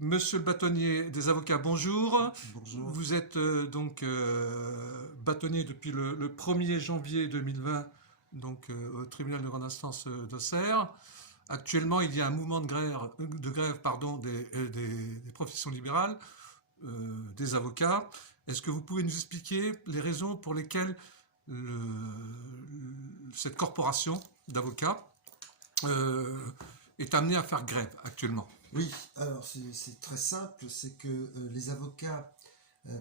Monsieur le bâtonnier des avocats, bonjour. Bonjour. Vous êtes bâtonnier depuis le 1er janvier 2020 au tribunal de grande instance d'Auxerre. Actuellement, il y a un mouvement de grève des professions libérales, des avocats. Est-ce que vous pouvez nous expliquer les raisons pour lesquelles cette corporation d'avocats est amenée à faire grève actuellement? Oui, alors c'est très simple, c'est que les avocats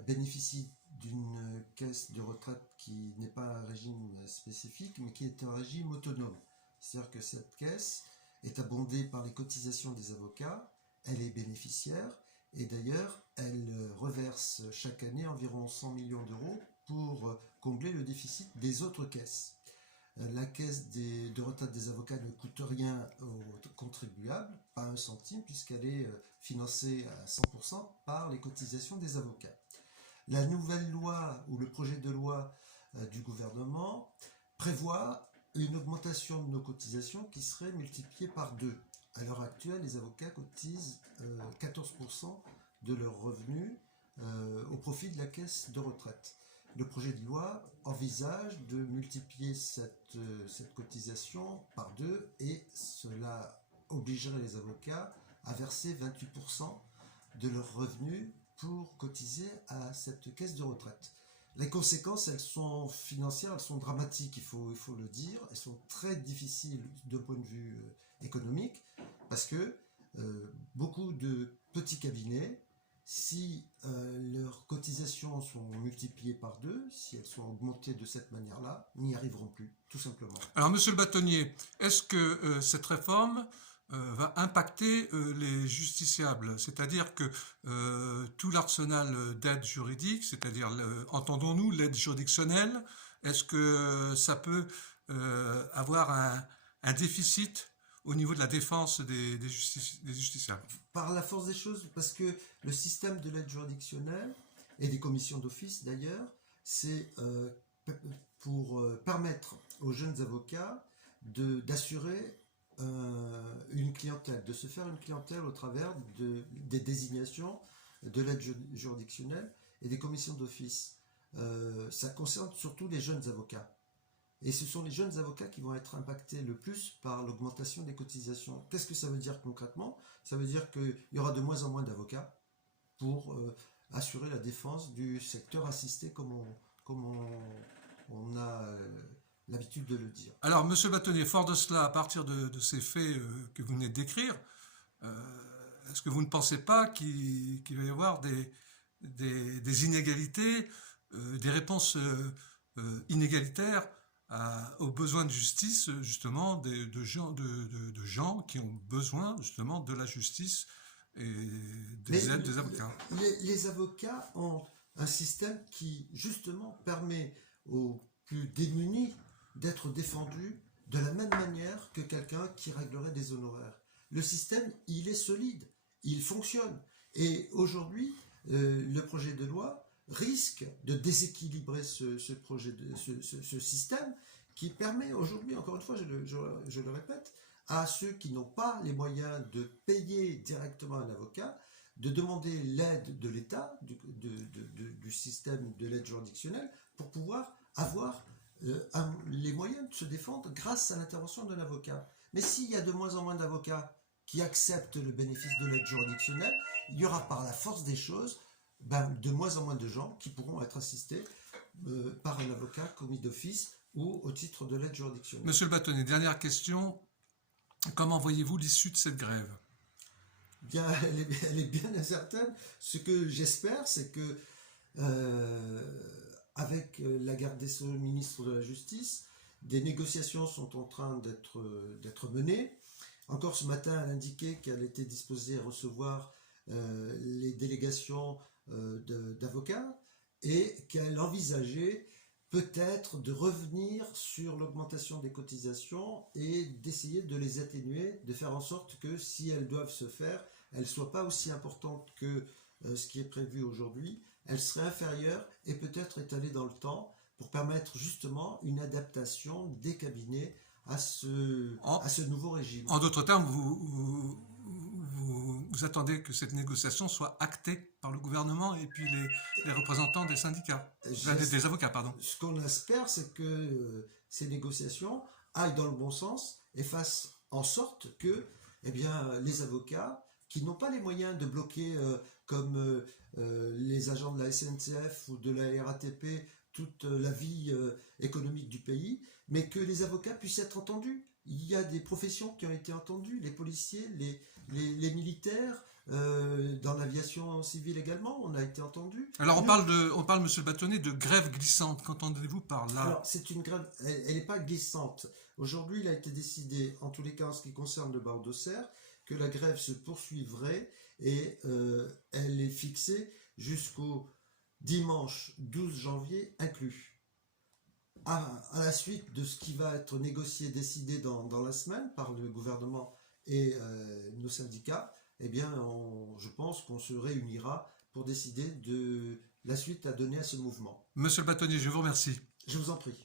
bénéficient d'une caisse de retraite qui n'est pas un régime spécifique, mais qui est un régime autonome. C'est-à-dire que cette caisse est abondée par les cotisations des avocats, elle est bénéficiaire, et d'ailleurs, elle reverse chaque année environ 100 millions d'euros pour combler le déficit des autres caisses. La caisse de retraite des avocats ne coûte rien aux contribuables, pas un centime, puisqu'elle est financée à 100% par les cotisations des avocats. La nouvelle loi ou le projet de loi du gouvernement prévoit une augmentation de nos cotisations qui serait multipliée par 2. À l'heure actuelle, les avocats cotisent 14% de leurs revenus au profit de la caisse de retraite. Le projet de loi envisage de multiplier cette cotisation par 2 et cela obligerait les avocats à verser 28% de leurs revenus pour cotiser à cette caisse de retraite. Les conséquences, elles sont financières, elles sont dramatiques, il faut le dire. Elles sont très difficiles d'un point de vue économique parce que beaucoup de petits cabinets, si leurs cotisations sont multipliées par 2, si elles sont augmentées de cette manière-là, n'y arriveront plus, tout simplement. Alors, monsieur le bâtonnier, est-ce que cette réforme va impacter les justiciables? C'est-à-dire que tout l'arsenal d'aide juridique, c'est-à-dire, entendons-nous, l'aide juridictionnelle, est-ce que ça peut avoir un déficit au niveau de la défense des justiciables? Par la force des choses, parce que le système de l'aide juridictionnelle et des commissions d'office d'ailleurs, c'est pour permettre aux jeunes avocats d'assurer une clientèle, de se faire une clientèle au travers des désignations de l'aide juridictionnelle et des commissions d'office. Ça concerne surtout les jeunes avocats. Et ce sont les jeunes avocats qui vont être impactés le plus par l'augmentation des cotisations. Qu'est-ce que ça veut dire concrètement? Ça veut dire qu'il y aura de moins en moins d'avocats pour assurer la défense du secteur assisté comme on a l'habitude de le dire. Alors, monsieur le bâtonnier, fort de cela, à partir de ces faits que vous venez de décrire, est-ce que vous ne pensez pas qu'il va y avoir des inégalités, des réponses inégalitaires aux besoins de justice, justement, de gens qui ont besoin, justement, de la justice et des aides des avocats? Les avocats ont un système qui, justement, permet aux plus démunis d'être défendus de la même manière que quelqu'un qui réglerait des honoraires. Le système, il est solide, il fonctionne. Et aujourd'hui, le projet de loi risque de déséquilibrer ce système qui permet aujourd'hui, encore une fois, je le répète, à ceux qui n'ont pas les moyens de payer directement un avocat, de demander l'aide de l'État, du système de l'aide juridictionnelle, pour pouvoir avoir les moyens de se défendre grâce à l'intervention d'un avocat. Mais s'il y a de moins en moins d'avocats qui acceptent le bénéfice de l'aide juridictionnelle, il y aura par la force des choses de moins en moins de gens qui pourront être assistés par un avocat commis d'office ou au titre de l'aide juridictionnelle. Monsieur le bâtonnier, dernière question. Comment voyez-vous l'issue de cette grève? Bien, elle est bien incertaine. Ce que j'espère, c'est que avec la garde des Sceaux, le ministre de la Justice, des négociations sont en train d'être menées. Encore ce matin, elle indiquait qu'elle était disposée à recevoir les délégations d'avocats et qu'elle envisageait peut-être de revenir sur l'augmentation des cotisations et d'essayer de les atténuer, de faire en sorte que si elles doivent se faire, elles ne soient pas aussi importantes que ce qui est prévu aujourd'hui, elles seraient inférieures et peut-être étalées dans le temps pour permettre justement une adaptation des cabinets à ce nouveau régime. En d'autres termes, vous vous attendez que cette négociation soit actée par le gouvernement et puis les représentants des syndicats, des avocats, pardon. Ce qu'on espère, c'est que ces négociations aillent dans le bon sens et fassent en sorte que les avocats qui n'ont pas les moyens de bloquer comme les agents de la SNCF ou de la RATP toute la vie économique du pays, mais que les avocats puissent être entendus. Il y a des professions qui ont été entendues, les policiers, les militaires, dans l'aviation civile également, on a été entendus. Alors on parle, monsieur le bâtonnier, de grève glissante. Qu'entendez-vous par là? Alors c'est une grève, elle n'est pas glissante. Aujourd'hui, il a été décidé, en tous les cas en ce qui concerne le barreau d'Auxerre, que la grève se poursuivrait et elle est fixée jusqu'au dimanche 12 janvier inclus. À la suite de ce qui va être négocié, décidé dans la semaine par le gouvernement et nos syndicats, je pense qu'on se réunira pour décider de la suite à donner à ce mouvement. Monsieur le bâtonnier, je vous remercie. Je vous en prie.